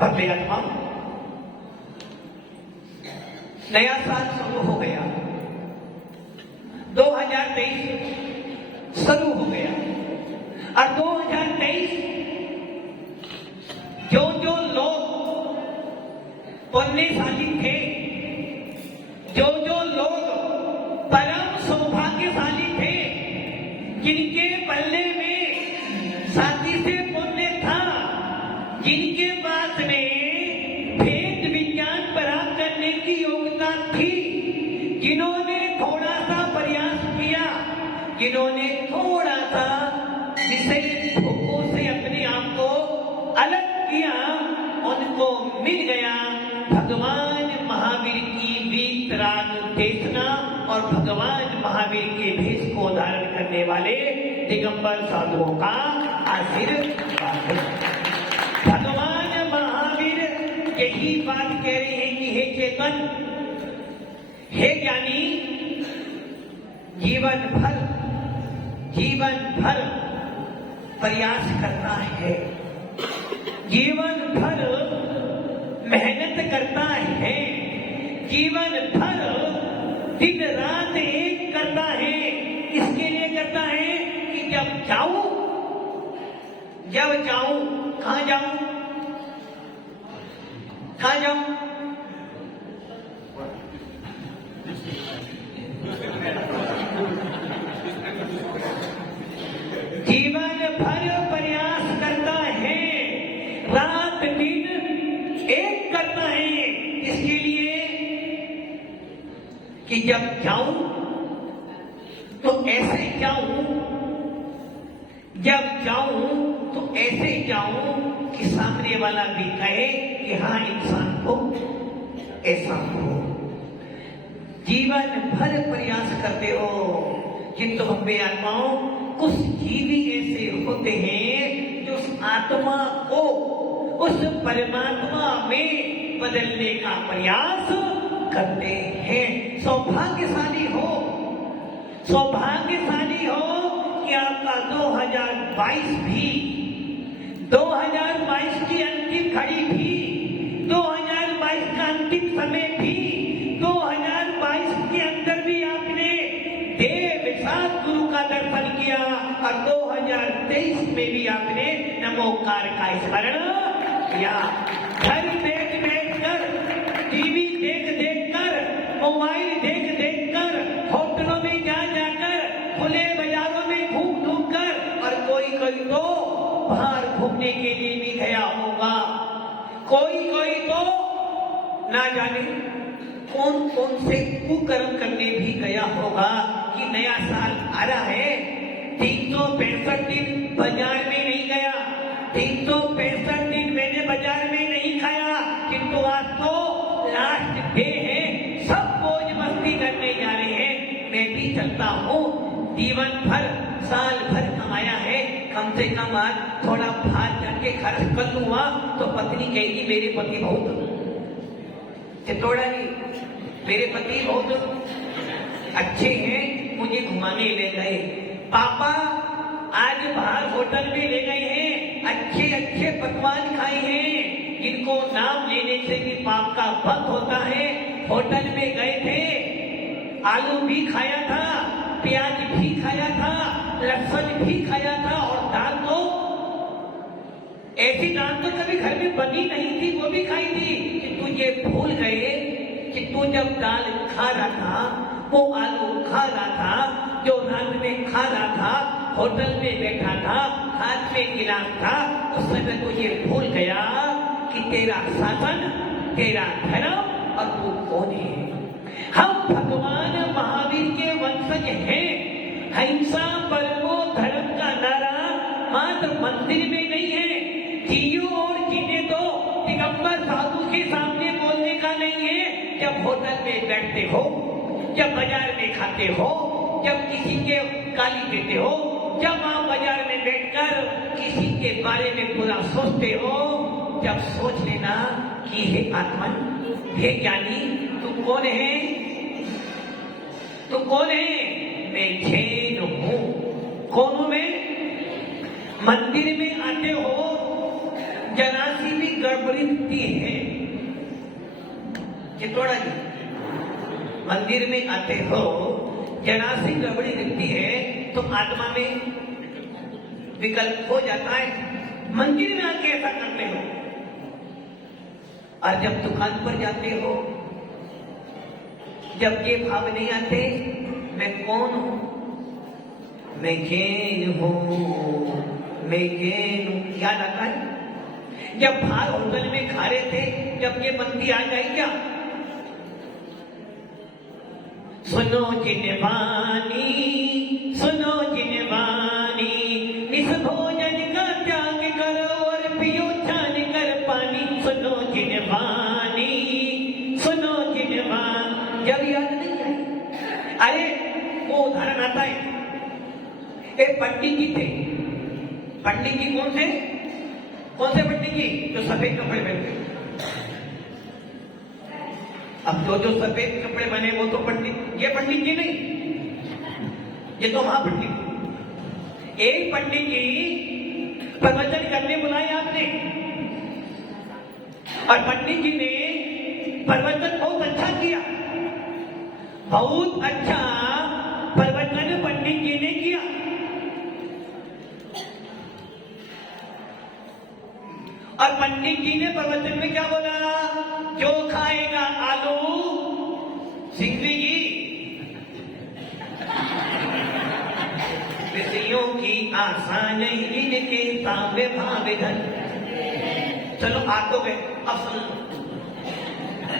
भव्य आत्मा, नया साल शुरू हो गया, 2023 शुरू हो गया। और 2023 जो जो लोग पुण्यशाली थे, जो जो लोग परम सौभाग्यशाली थे, जिनके पल्ले में साथी से पुण्य था, जिनके पास में वेद विज्ञान प्राप्त करने की योग्यता थी, जिन्होंने थोड़ा सा प्रयास किया, जिन्होंने थोड़ा सा विषय भोगों से अपने आप को अलग किया, उनको मिल गया भगवान महावीर की वीतराग देशना और भगवान महावीर के भेष को धारण करने वाले दिगंबर साधुओं का आशीर्वाद। भगवान महावीर यही बात कह रहे हैं कि हे चेतन, हे ज्ञानी, जीवन भर प्रयास करता है, जीवन भर मेहनत करता है, जीवन भर दिन रात एक करता है। इसके लिए करता है कि जब जाऊं कहां जाऊं जीवन भर प्रयास करता है, रात दिन एक करता है, इसके लिए कि जब जाऊं तो ऐसे जाऊं, जब जाऊं तो ऐसे जाऊं कि सामने वाला भी कहे कि हाँ, इंसान को ऐसा हो। जीवन भर प्रयास करते हो, किंतु भव्य आत्माओं, कुछ जीव ऐसे होते हैं जो उस आत्मा को उस परमात्मा में बदलने का प्रयास करते हैं। सौभाग्यशाली हो कि आपका 2022 भी, 2022 की अंतिम घड़ी भी, 2022 का अंतिम समय भी, 2022 के अंदर भी आपने देव सात गुरु का दर्शन किया और 2023 में भी आपने नमोकार का स्मरण किया। घर देख कर, टीवी देख कर, मोबाइल देख कर, होटलों में जाकर, खुले बाजारों में घूम कर, और कोई तो बाहर घूमने के लिए भी गया होगा, कोई तो ना जाने कौन से कुकर्म करने भी गया होगा कि नया साल आ रहा है, 365 दिन बाजार में नहीं गया, 365 दिन मैंने बाजार में नहीं खाया, किंतु आज तो लास्ट डे है, सब मौज मस्ती करने जा रहे हैं, मैं भी चलता हूँ। जीवन भर साल भर कमाया है, कम से कम आज थोड़ा बाहर जाके खर्च कर लूंगा, तो पत्नी कहेगी मेरे पति बहुत चितौड़ा नहीं, मेरे पति बहुत अच्छे हैं, मुझे घुमाने ले गए, पापा आज बाहर होटल में ले गए हैं, अच्छे पकवान खाए हैं, जिनको नाम लेने से भी पाप का बंद होता है। होटल में गए थे, आलू भी खाया था, प्याज भी खाया था, लहसुन भी खाया था, और दाल तो ऐसी दाल तो कभी घर में बनी नहीं थी, वो भी खाई थी। कि तू ये भूल गए कि तू जब दाल खा रहा था, वो आलू खा रहा था, जो रात में खा रहा था, होटल में बैठा था, हाथ में गिलास था, उस समय तो ये भूल गया कि तेरा शासन, तेरा धर्म और तू कौन है। हम भगवान महावीर के वंशज हैं। हिंसा परमो धर्म का नारा मात्र मंदिर में नहीं है, जियो और जीने दो दिगंबर साधु के सामने बोलने का नहीं है। जब होटल में बैठते हो, जब बाजार में खाते हो, जब किसी के गाली देते हो, जब आप बाजार में बैठकर किसी के बारे में बुरा सोचते हो, जब सोच लेना कि हे आत्मन, हे ज्ञानी, तू कौन है, तू कौन है? मैं जैन हूं। कौन हूं मैं? मंदिर में आते हो, जरा सी भी गड़बड़ी दिखती है कि थोड़ा मंदिर में आते हो, जरा सी गड़बड़ी दिखती है तो आत्मा में विकल्प हो जाता है। मंदिर में आके ऐसा करते हो, और जब दुकान पर जाते हो, जब ये भाव नहीं आते मैं कौन हूं, मैं गेन हूं, मैं गेन हूं, याद आता है? जब बाहर होटल में खा रहे थे, जब ये बंदी आ जाए क्या, सुनो जिनवानी, सुनो जिनवानी, इस भोजन का त्याग करो और पियो छान कर पानी, सुनो जिनवानी, सुनो जिनवान। जब याद नहीं है, अरे वो उदाहरण आता है, एक पंडित जी थे। पंडित जी कौन से पंडित जी? जो सफेद कपड़े पहनते। अब जो सफेद कपड़े बने वो तो पंडित, ये पंडित जी नहीं, ये तो महापंडित। एक पंडित जी प्रवचन करने बुलाए आपने, और पंडित जी ने प्रवचन बहुत अच्छा किया, बहुत अच्छा प्रवचन पंडित जी ने किया। और पंडित जी ने प्रवचन में क्या बोला? जो खाएगा आलू, सिंगरी जी, विषयों की आशा नहीं इनके सामने भावे धन। चलो आ तो गए, अब सुनो।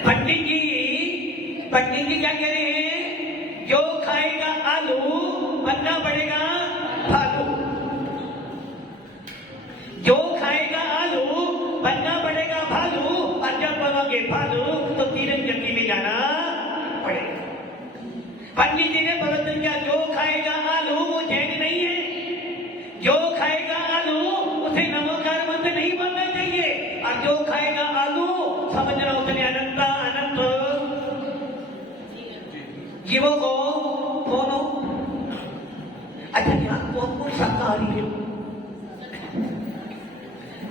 पंडित जी क्या कह रहे हैं? जो खाएगा आलू बनना पड़ेगा भालू, जो खाएगा आलू बनना पड़ेगा भालू, और जब बनोगे भालू तो तीरंदाजी में जाना पड़ेगा। पंडित जी ने प्रवचन किया, जो खाएगा आलू वो जैन नहीं है, जो खाएगा आलू उसे नमोकार मंत्र नहीं बनना चाहिए, और जो खाएगा आलू समझना उसने अनंत जीवों को कौन हो। अच्छा, यहाँ कौन शाकाहारी है?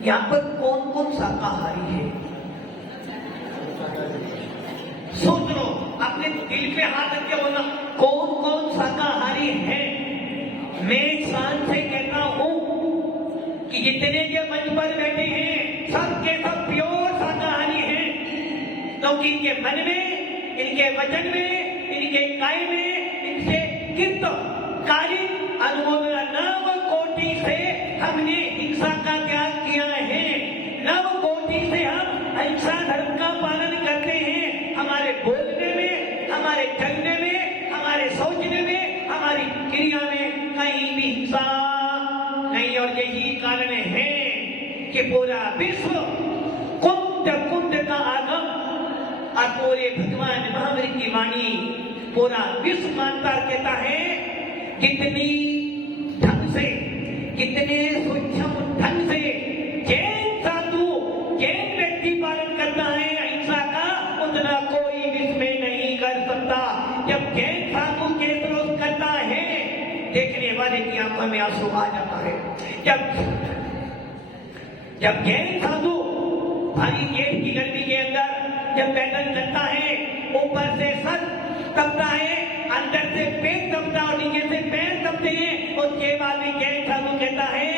यहाँ पर कौन शाकाहारी है? सोच लो, अपने दिल पे हाथ रख के बोलना, कौन शाकाहारी है? मैं शान से कहता हूं कि जितने के मंच पर बैठे हैं सबके सब प्योर शाकाहारी हैं, क्योंकि इनके मन में, इनके वचन में, इनके काय में, इनसे किंत कार्य अनुमोदना नव कोटि से हमने हिंसा का त्याग किया है। नव कोटि से हम अहिंसा धर्म का पालन करते हैं। हमारे बोलने में, हमारे चलने में, हमारे सोचने में, हमारी क्रिया में कहीं भी हिंसा नहीं। और यही कारण है कि पूरा विश्व कुंद का आगम और पूरे भगवान महावीर की वाणी पूरा विश्व मानता कहता है, कितनी ढंग से, कितने सूक्ष्म ढंग से जैन साधु, जैन व्यक्ति पालन करता है अहिंसा का, उतना कोई विश्व में नहीं कर सकता। जब जैन साधु केसरोस करता है, देखने वाले की आंखों में आंसू आ जाता है। जब जैन साधु भारी जेठ की गर्मी के अंदर जब पैदल चलता है, ऊपर से सर तपता है, अंदर से पेट तपता और नीचे से पैर तपते हैं, उसके बाद भी जैन साधु कहता है,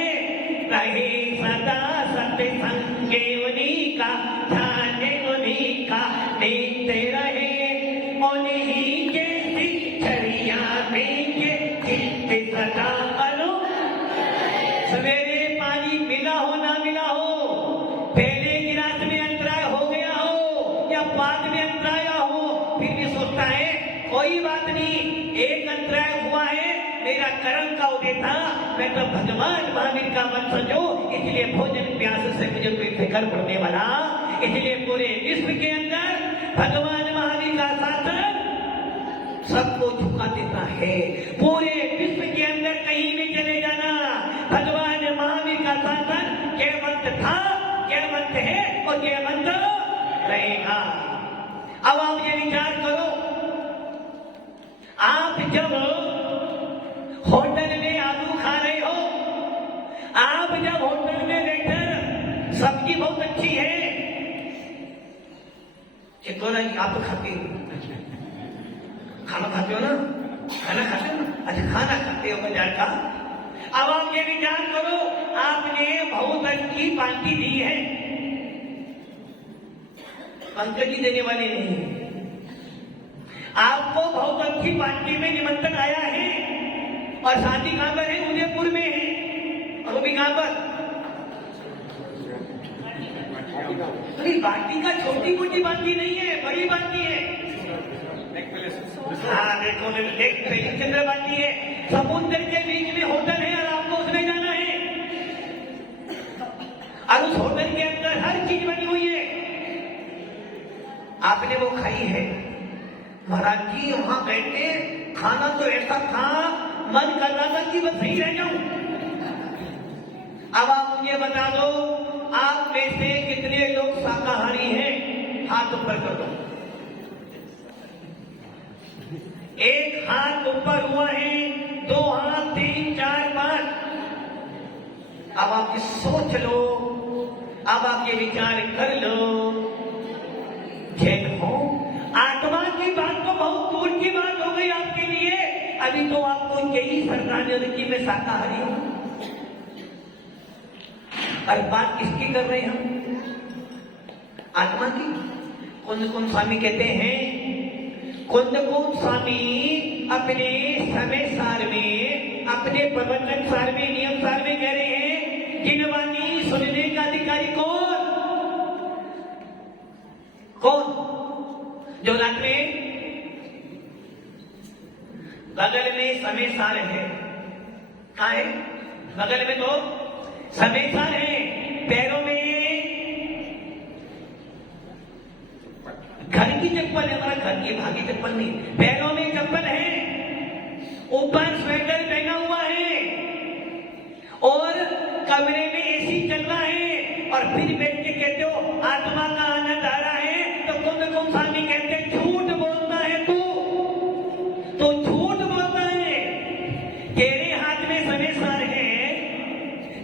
रहे सदा सत्य संगे उन्हीं का, ध्यान उन्हीं का, देखते रहे उन्हीं के दिनचर्या में के चित्त सदा अनु। सवेरे पानी मिला हो ना मिला हो, पहले गिलास में अंतराय हो गया हो या बाद में अंतराय हो, फिर भी सोचता है कोई बात नहीं, एक अंतराय हुआ है, मेरा कर्म का उदय था, मैं तो भगवान महावीर का वंशज हूं, इसलिए भोजन प्यास से मुझे कोई फिक्र पड़ने वाला। इसलिए पूरे विश्व के अंदर भगवान महावीर का शासन सबको झुका देता है। पूरे विश्व के अंदर कहीं भी चले जाना, भगवान महावीर का शासन केवंत था, केवंत है और केवंत रहेगा। अब आप ये विचार करो, आप जब होटल में आलू खा रहे हो, आप जब होटल में वेटर सब्जी बहुत अच्छी है, एक बोला कि आप तो खाते हो, खाना खाते हो ना, खाना खाते हो ना, अच्छा खाना खाते हो बाजार का। अब आप ये विचार करो, आपने बहुत अच्छी पार्टी दी है, पंकज जी देने वाले नहीं, आपको बहुत अच्छी पार्टी में निमंत्रण आया है और शादी कहां पर है? उदयपुर में है। और वो भी कहां पर? बाटी का छोटी मोटी बाटी नहीं है, बड़ी बाटी है। हाँ देखो, एक चंद्र बाटी है, समुद्र के बीच में होटल है और आपको उसमें जाना है और उस होटल के अंदर हर चीज बनी हुई है, आपने वो खाई है। महाराज जी वहां बैठे खाना तो ऐसा था, मन कर रहा था कि बस सही रह जाऊं। अब आप मुझे बता दो, आप में से कितने लोग शाकाहारी हैं? हाथ ऊपर कर दो। एक हाथ ऊपर हुआ है, 2 हाथ, 3, 4, 5। अब आप सोच लो, अब आप ये विचार कर लो, जैन हो, आत्मा की बात तो बहुत दूर की बात हो गई आपके लिए। अभी तो आपको यही सरकार ने कि मैं शाकाहारी हूं, और बात किसकी कर रहे हैं हम? आत्मा की। कुंद कुंद स्वामी कहते हैं, कुंद कुंद स्वामी अपने समय सार में, अपने प्रवचन सार में, नियम सार में कह रहे हैं, जिनवानी सुनने का अधिकारी कौन? जो रात में बगल में समय सार है, कहा है? बगल में तो समय सार है, पैरों में घर की चप्पल है, हमारा घर की भागी चप्पल नहीं, पैरों में चप्पल है, ऊपर स्वेटर पहना हुआ है और कमरे में एसी चल रहा है, और फिर बैठ के कहते हो आत्मा का आनंद आ रहा है। तो कुंद कुंद स्वामी कहते हैं, झूठ बोलता है तू, तो झूठ बोलता है। तेरे हाथ में समय सार है,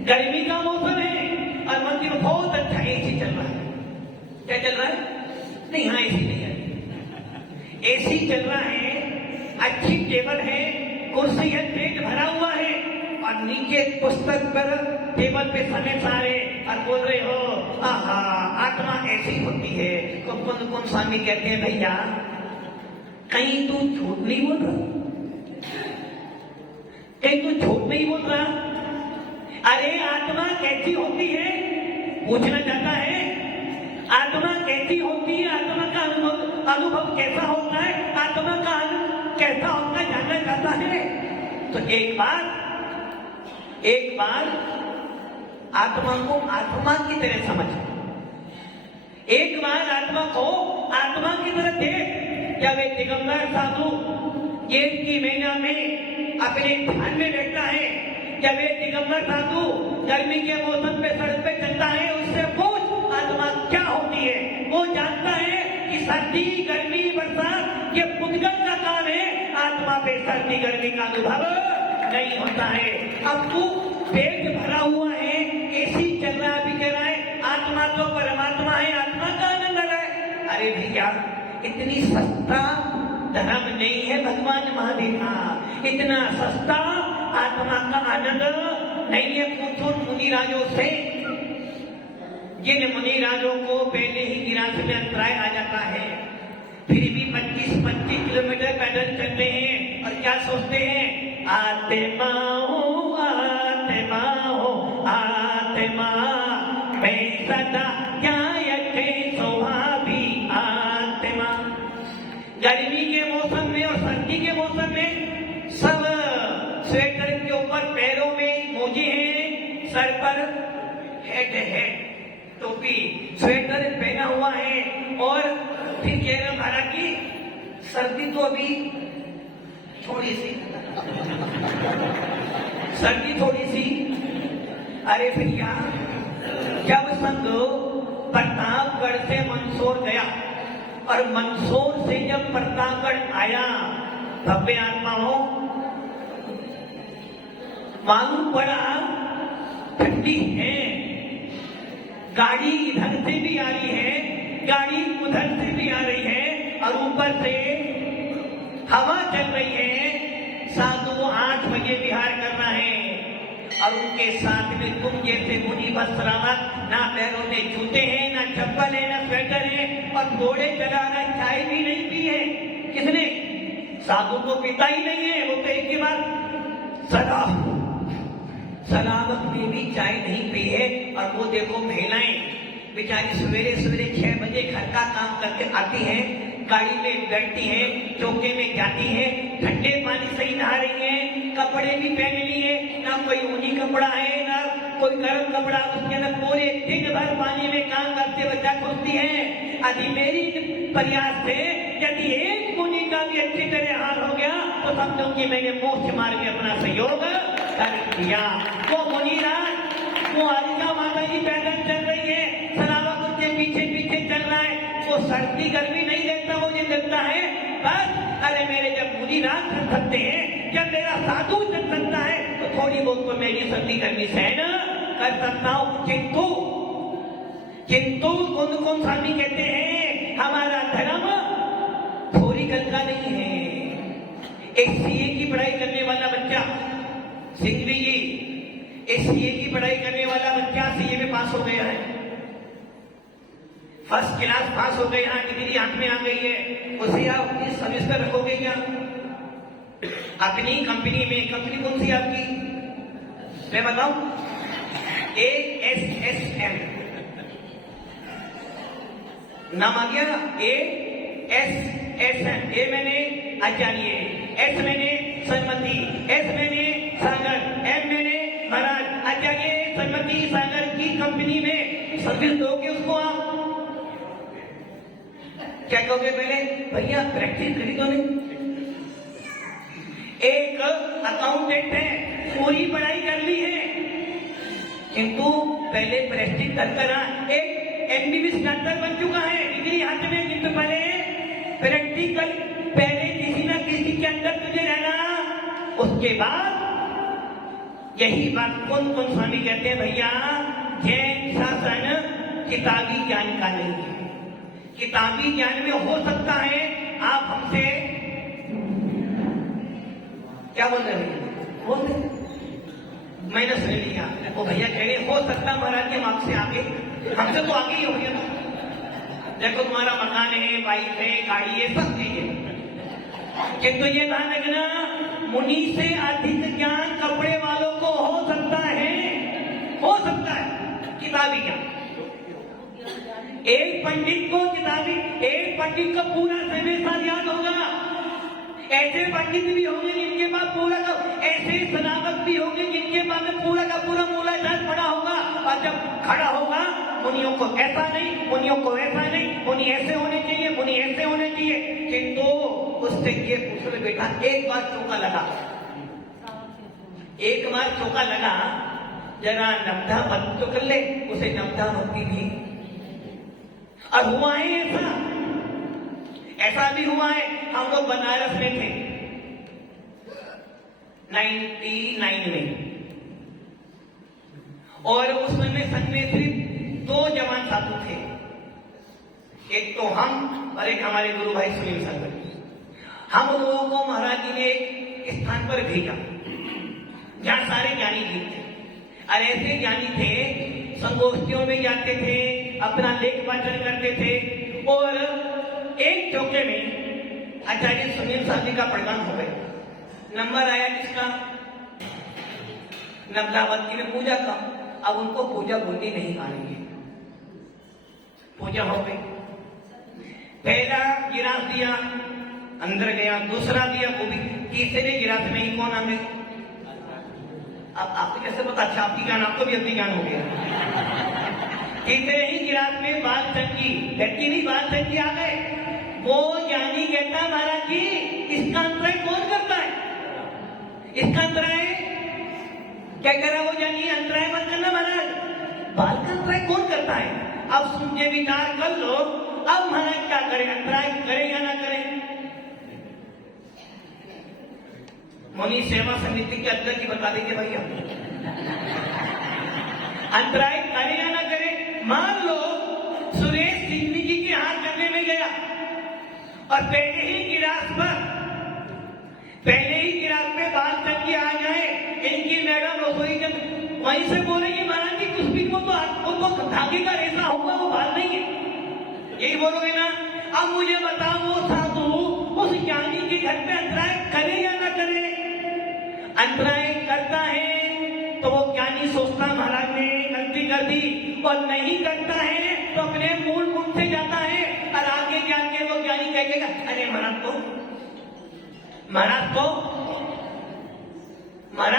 गर्मी का मौसम है और मंदिर में बहुत अच्छा एसी चल रहा है। क्या चल रहा है? नहीं, हाँ एसी नहीं है, एसी चल रहा है, अच्छी टेबल है, कुर्सी है, पेट भरा हुआ है, और नीचे पुस्तक पर टेबल पे समय सारे और बोल रहे हो आहा आत्मा ऐसी होती है। तो कुंद कुंद स्वामी कहते हैं, भैया कहीं तू झूठ नहीं बोल रहा, कहीं तू झूठ नहीं बोल रहा। अरे आत्मा कैसी होती है पूछना चाहता है, आत्मा कैसी होती है, आत्मा का अनुभव कैसा होता है, आत्मा का आनंद कैसा होता है जानना चाहता है। तो एक बार आत्मा को आत्मा की तरह समझ, एक बार आत्मा को आत्मा की तरह देख। जब एक दिगंबर साधु जेठ की महीना में अपने ध्यान में बैठता है, जब एक दिगंबर साधु गर्मी के मौसम पे सड़क पे चलता है, उससे पूछ आत्मा क्या होती है। वो जानता है कि सर्दी गर्मी बरसात ये पुद्गल का काम है, आत्मा पे सर्दी गर्मी का अनुभव नहीं होता है। अब तू पेट भरा हुआ है, एसी चल रहा है, भी कह रहा है आत्मा तो परमात्मा है, आत्मा का आनंद आ रहा है। अरे भैया इतनी सस्ता धर्म नहीं है भगवान महावीर का, इतना सस्ता आत्मा का आनंद नहीं है। पूछो मुनिराजों से, जिन मुनिराजों को पहले ही गिरास में अंतराय आ जाता है, फिर भी 25-25 किलोमीटर पैदल चलते हैं और क्या सोचते हैं, आत्मा हो आत्मा हो आत्मा, मैं सदा क्या यके स्वभावी आत्मा। गर्मी के मौसम में और सर्दी के मौसम में सब स्वेटर के ऊपर पैरों में मोजे हैं, सर पर हेड है, टोपी, स्वेटर पहना हुआ है, और फिर कह रहे महाराज की सर्दी तो अभी थोड़ी सी, सर्दी थोड़ी सी। अरे भैया जब संग प्रतापगढ़ से मंदसौर गया और मंदसौर से जब प्रतापगढ़ आया, भव्य आत्मा हो, मालूम पड़ा ठंडी है, गाड़ी इधर से भी आ रही है, गाड़ी उधर से भी आ रही है और ऊपर से हवा चल रही है। साधु 8 बजे विहार करना है और उनके साथ में तुम जैसे मुनि वस्त्रावत, ना पैरों में जूते हैं, ना चप्पल है, ना स्वेटर है और घोड़े चला रहा है, चाय भी नहीं पी है। किसने? साधु को पीता ही नहीं है, वो तो एक ही बार सलावत में भी चाय नहीं पी है। और वो देखो महिलाएं बेचारी सवेरे सवेरे 6 बजे घर का काम करके आती हैं, गाड़ी में बैठती हैं, चौके में जाती हैं, ठंडे पानी से ही नहा रही हैं, कपड़े भी पहन लिए, ना कोई ऊनी कपड़ा है ना कोई गर्म कपड़ा, उसके अंदर पूरे दिन भर पानी में काम करते बच्चा खोजती है। अभी मेरी प्रयास से यदि एक मुनि का भी अच्छी तरह हाल हो गया तो समझो कि मैंने मोक्ष मार्ग में अपना सहयोग कर दिया। वो मुनिराज, वो हरिका माता जी पैदल चल रही है, सलावत उनके पीछे पीछे चल रहा है, वो सर्दी गर्मी नहीं देखता, वो ये देखता है बस अरे मेरे जब मुनिराज चल सकते हैं, जब मेरा साधु चल सकता है तो थोड़ी बहुत तो मेरी सर्दी गर्मी सहन कर सकता हूं। किंतु कौन स्वामी कहते हैं हमारा धर्म थोरिकल का नहीं है। एक सीए की पढ़ाई करने वाला बच्चा, सिंघवी जी, एक सीए की पढ़ाई करने वाला बच्चा सीए में पास हो गया है, फर्स्ट क्लास पास हो गए, यहाँ डिग्री हाथ में आ गई है, उसे आप इस सर्विस पर रखोगे क्या? अपनी कंपनी में, कंपनी कौन सी आपकी मैं बताऊं? ASSM नाम आ गया ना, ASSM। ए मैंने आचार्य, एस मैंने सरमती, एस मैंने सागर, एम मैंने महाराज। आचार्य सरमती सागर की कंपनी में सर्विस दोगे उसको आप? क्या कहोगे? पहले भैया प्रैक्टिस करी तो नहीं। एक अकाउंटेंट है, पूरी पढ़ाई कर ली है, किंतु पहले प्रैक्टिस कर एक MBBS डॉक्टर बन चुका है, डिग्री हाथ में, किंतु पहले प्रैक्टिकल, पहले किसी न किसी के अंदर तुझे रहना, उसके बाद यही बात कौन स्वामी कहते हैं भैया, जैन शासन किताबी ज्ञान का नहीं है। किताबी ज्ञान में हो सकता है आप हमसे क्या बोल रहे हैं, बोल रहे मैंने सुन लिया, वो भैया कह रहे हो सकता महाराज के मार्क्स से आगे, हमसे तो आगे ही हो गया। देखो तुम्हारा मकान है, बाइक है, गाड़ी है, सब चीज है, किंतु ये ध्यान रखना मुनि से अधिक ज्ञान कपड़े वालों को हो सकता है किताबी ज्ञान। एक पंडित को पूरा सेमेस्टर याद होगा, ऐसे पंडित भी होंगे जिनके पास पूरा का, ऐसे सनावक भी होंगे जिनके पास पूरा का पूरा मूलाधार पड़ा होगा, और जब खड़ा होगा मुनियों को ऐसा नहीं, मुनियों को ऐसा नहीं, मुनि ऐसे होने चाहिए, मुनि ऐसे होने चाहिए, किंतु उससे ये पूछ ले बेटा, एक बार चौका लगा, जरा नब्धा भक्ति तो कर ले, उसे नब्धा भक्ति भी। और हुआ है ऐसा भी हुआ है। हम लोग बनारस में थे 99 में, और उस समय संघ में सिर्फ 2 जवान साधु थे, एक तो हम और एक हमारे गुरु भाई सुनील सागर। हम लोगों को महाराज जी ने एक स्थान पर भेजा जहां सारे ज्ञानी जी थे, और ऐसे ज्ञानी थे संगोष्ठियों में जाते थे, अपना लेख वाचन करते थे, और एक चौके में आचार्य सुनील साहब जी का प्रदान हो गया। नंबर आया किसका? नब्दावती में पूजा का। अब उनको पूजा बोलनी नहीं आ रही है, पूजा हो गई। पहला गिलास दिया, अंदर गया, दूसरा दिया, वो भी, तीसरे गिलास में ही कौन आ गए? अब आपको कैसे पता? अच्छा, आपकी ज्ञान, आपको भी अपनी ज्ञान हो गया। तीसरे ही गिलास में बाल चंकी, व्यक्ति नहीं, बाल चंकी आ गए। वो ज्ञानी कहता महाराज जी इसका अंतराय कौन करता है? इसका अंतराय क्या कह रहा वो ज्ञानी? अंतराय मत करना महाराज, बाल का अंतराय कौन करता है? अब सुन के विचार कर लो, अब महाराज क्या करें, अंतराय करें या ना करें? मुनि सेवा समिति के अध्यक्ष की बता देंगे भैया, अंतराय करें या ना करें। मान लो सुरेश सिंह जी के हाथ करने में गया, और पहले ही गिलास पे बात करके आ जाए, इनकी मैडम रसोई जब वहीं से बोलेगी महाराज जी कुछ भी वो तो धागे का रेशा होगा, वो बात नहीं है, यही बोलोगे ना। अब मुझे बताओ वो साधु उस ज्ञानी के घर पे अंतराय करे या ना करे? अंतराय करता है तो वो ज्ञानी सोचता महाराज ने गलती कर दी, और नहीं करता है तो अपने मूल गुण से जाता है, और आगे जाके वो ज्ञानी कहेगा अरे महाराज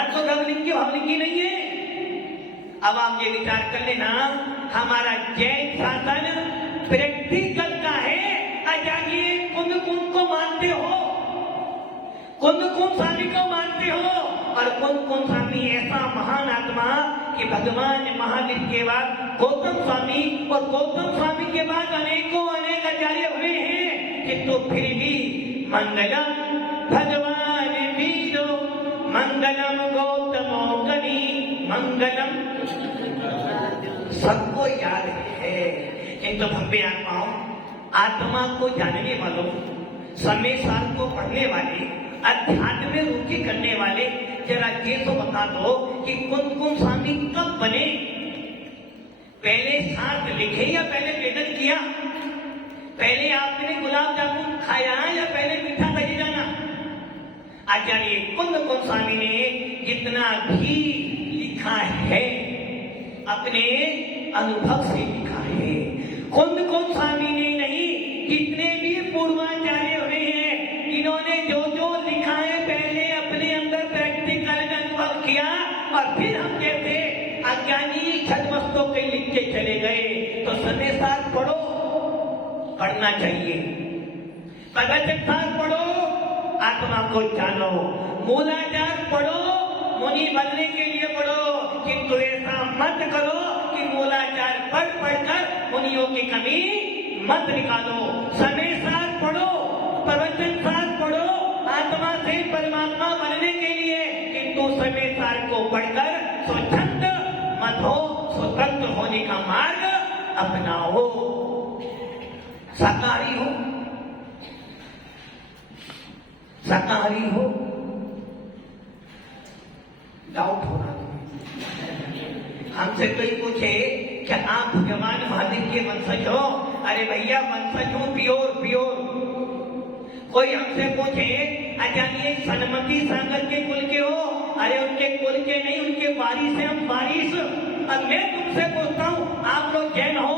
तो गवलिंगी भावलिंगी नहीं है। अब आप ये विचार कर लेना, हमारा जैन शासन प्रैक्टिकल का है। जाइए कुंद को मानते हो, कुंद स्वामी को मानते हो, और कुंद स्वामी ऐसा महान आत्मा कि भगवान महावीर के बाद गौतम स्वामी, और गौतम स्वामी के बाद अनेक आचार्य हुए हैं, किंतु फिर भी मंगलम भगवान वीरो मंगलम गौतमो गणी मंगलम सबको याद है। किंतु भव्य आत्मा को जानने वालों, समय साल को पढ़ने वाले, अध्यात्म में रुचि करने वाले, जरा ये तो बता दो कि कुंद स्वामी कब बने? पहले साथ लिखे या पहले वेदन किया? पहले आपने गुलाब जामुन खाया या पहले मीठा दही जाना? आचार्य कुंद स्वामी ने जितना भी लिखा है अपने अनुभव से लिखा है। कुंद स्वामी ने नहीं, जितने भी पूर्वाचार्य हुए हैं इन्होंने जो लिखा है पहले अपने अंदर प्रैक्टिकल अनुभव किया, और फिर हम कहते अज्ञानी छदमस्तों के लिख के चले गए। तो समय साथ पढ़ना चाहिए, प्रवचन साथ पढ़ो, आत्मा को जानो, मूलाचार पढ़ो, मुनि बनने के लिए पढ़ो, किंतु ऐसा मत करो कि मूलाचार पढ़कर मुनियों की कमी मत निकालो। समय साथ पढ़ो, प्रवचन साथ पढ़ो, आत्मा से परमात्मा बनने के लिए, किंतु समय सार को पढ़कर स्वच्छंद मत हो, स्वतंत्र होने का मार्ग अपनाओ। शाकाहारी हो, डाउट हो रहा है। हमसे कोई पूछे क्या आप भगवान महावीर के वंशज हो? अरे भैया वंशज हूं प्योर। कोई हमसे पूछे अजानिए सनमती सागर के कुल के हो? अरे उनके कुल के नहीं, उनके वारिस है हम वारिस। अब मैं तुमसे पूछता हूं आप लोग जैन हो?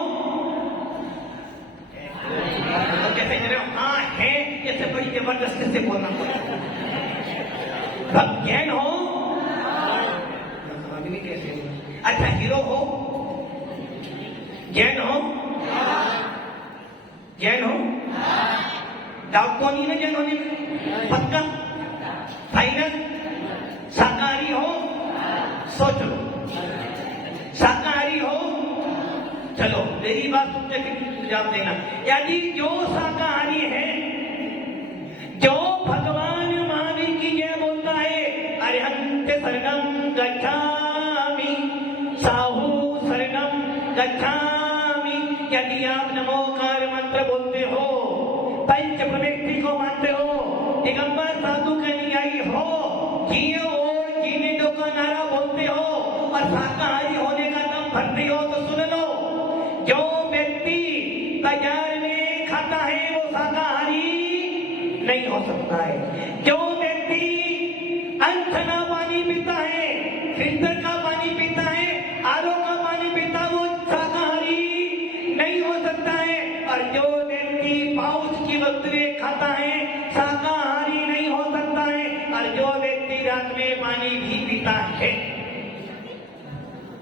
तो कहते हैं हाँ है, जैसे बड़ी जबरदस्ती से बोलना पड़ता। अब जैन हो? कैसे? अच्छा हीरो हो? जैन हो? डाउट तो नहीं है जैन होने में? पक्का फाइनल? शाकाहारी हो? सोच लो। शाकाहारी हो? चलो मेरी बात सुनते फिर जवाब देना। यदि जो शाकाहारी है, जो भगवान महावीर की जय बोलता है, अरिहंत शरणं गच्छामि, साहू शरणं गच्छामि, यदि आप नमोकार मंत्र बोलते हो, पंच प्रवृत्ति को मानते हो, दिगंबर साधु के अनुयायी हो, जियो और जीने दो का नारा बोलते हो, और शाकाहारी होने का दम भरते हो, तो सुन लो, जो व्यक्ति बाजार में खाता है वो शाकाहारी नहीं हो सकता है। जो व्यक्ति अनछना पानी पीता है, फिल्टर का पानी पीता है, आरओ का पानी पीता, वो शाकाहारी नहीं हो सकता है। और जो व्यक्ति पाउच की वस्तुएं खाता है शाकाहारी नहीं हो सकता है। और जो व्यक्ति रात में पानी भी पीता है।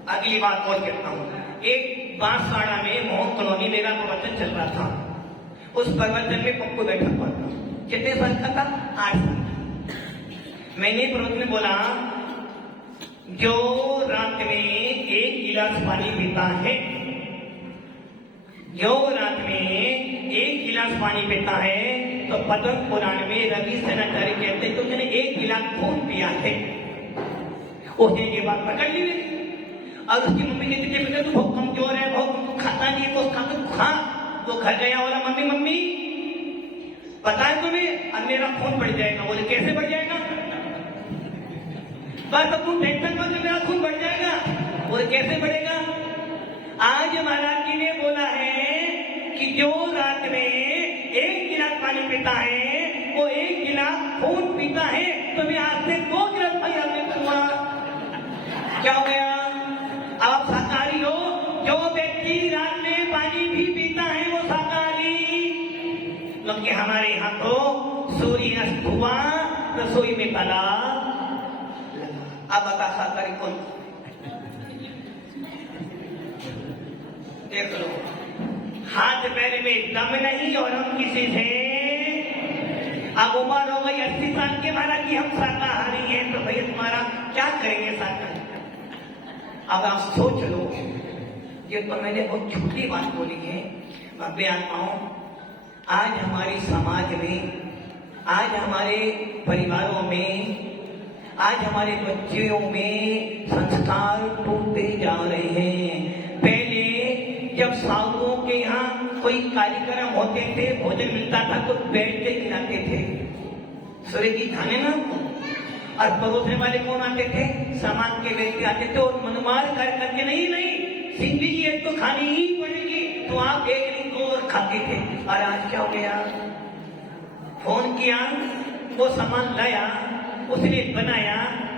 अगली बात और कहता हूं, एक बांसवाड़ा में मोहन कॉलोनी मेरा प्रवचन चल रहा था। उस प्रवचन में पप्पू बैठा हुआ था। कितने साल का था? 8 साल। मैंने प्रवचन में बोला, जो रात में 1 गिलास पानी पीता है, जो रात में 1 गिलास पानी पीता है, तो पद्म पुराण में रवि सेनाचार्य कहते हैं तो मैंने 1 गिलास खून पिया है। उसने ये बात पकड़ ली और उसकी मम्मी कहती है बेटा तू बहुत कमजोर है, बहुत खाता नहीं है, कुछ खा तो खा। तो घर गया बोला मम्मी पता है तुम्हें, अब मेरा खून बढ़ जाएगा। बोले कैसे बढ़ जाएगा? बस अब तुम टेंशन मत लो, मेरा खून बढ़ जाएगा। बोले कैसे बढ़ेगा? आज महाराज जी ने बोला है कि जो रात में 1 गिलास पानी पीता है वो 1 गिलास खून पीता है। तो मैं आज से 2 गिलास पानी आपने पीऊंगा। क्या हो गया? अब आप शाकाहारी हो। जो व्यक्ति रात में पानी भी पीता है वो शाकाहारी। क्योंकि हमारे यहाँ तो सूर्य अस्त हुआ, रसोई में तालाब। अब बता शाकाहारी कौन? देख लो, हाथ पैर में दम नहीं और हम किसी से। अब उम्र हो गई 80 साल के, महाराज जी हम शाकाहारी हैं, तो भैया तुम्हारा क्या करेंगे शाकाहारी? अब आप सोच लो, ये तो मैंने बहुत छोटी बात बोली है। मैं आत्माओं, आज हमारे समाज में, आज हमारे परिवारों में, आज हमारे बच्चों में संस्कार टूटते जा रहे हैं। पहले जब साधुओं के यहाँ कोई कार्यक्रम होते थे, भोजन मिलता था तो बैठ के खिलाते थे। सूर्य की खाने ना, और परोसने वाले कौन आते थे? सामान के व्यक्ति आते थे और मनमार कर करके नहीं जिंदगी एक तो खानी ही पड़ेगी, तो आप एक नहीं 2 और खाते थे। और आज क्या हो गया? फोन किया, वो सामान लाया, उसने बनाया,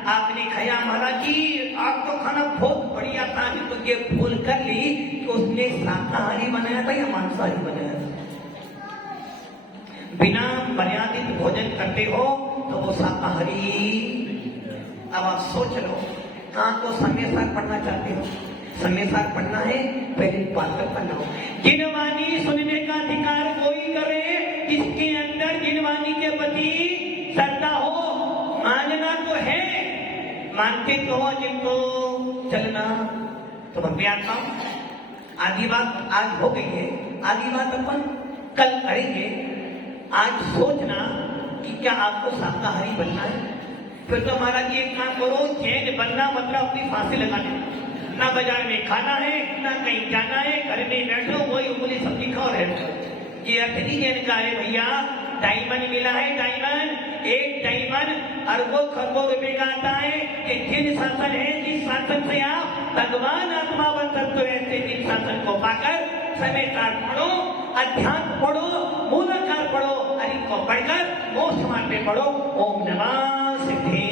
आपने खाया। महाराज जी आपको खाना बहुत बढ़िया था, तो ये भूल कर ली कि उसने शाकाहारी बनाया था या मांसाहारी बनाया था। बिना मर्यादित भोजन करते हो तो वो शाकाहारी। अब आप सोच लो, कहाँ को संदेशार पढ़ना चाहते हो? संदेशार पढ़ना है, पहले पात्र पढ़ना हो। जिनवानी सुनने का अधिकार कोई करे जिसके अंदर जिनवानी के प्रति श्रद्धा हो। मानना तो है, मानते तो हो, जिनको चलना तो आता। आधी बात आज हो गई है, आधी बात अपन कल करेंगे। आज सोचना कि क्या आपको शाकाहारी बनना है? फिर तो महाराज एक काम करो, जैन बनना मतलब अपनी फांसी लगाना। ना बाजार में खाना है, ना कहीं जाना है, घर में बैठो, वही उंगली सब्जी खाओ रहे। ये असली जैन का है भैया। डायमंड मिला है, डायमंड, एक डायमंड अरबों खरबों रुपए का आता है। कि जिन शासन है, जिस शासन से आप भगवान आत्मा बन सकते हो, ऐसे जिन शासन को पाकर समय काल पढ़ो, अध्यात्म पढ़ो, मूलाकार पढ़ो, हरि को पढ़कर मोक्ष मार्ग में पढ़ो। ओम नमः सिद्धे।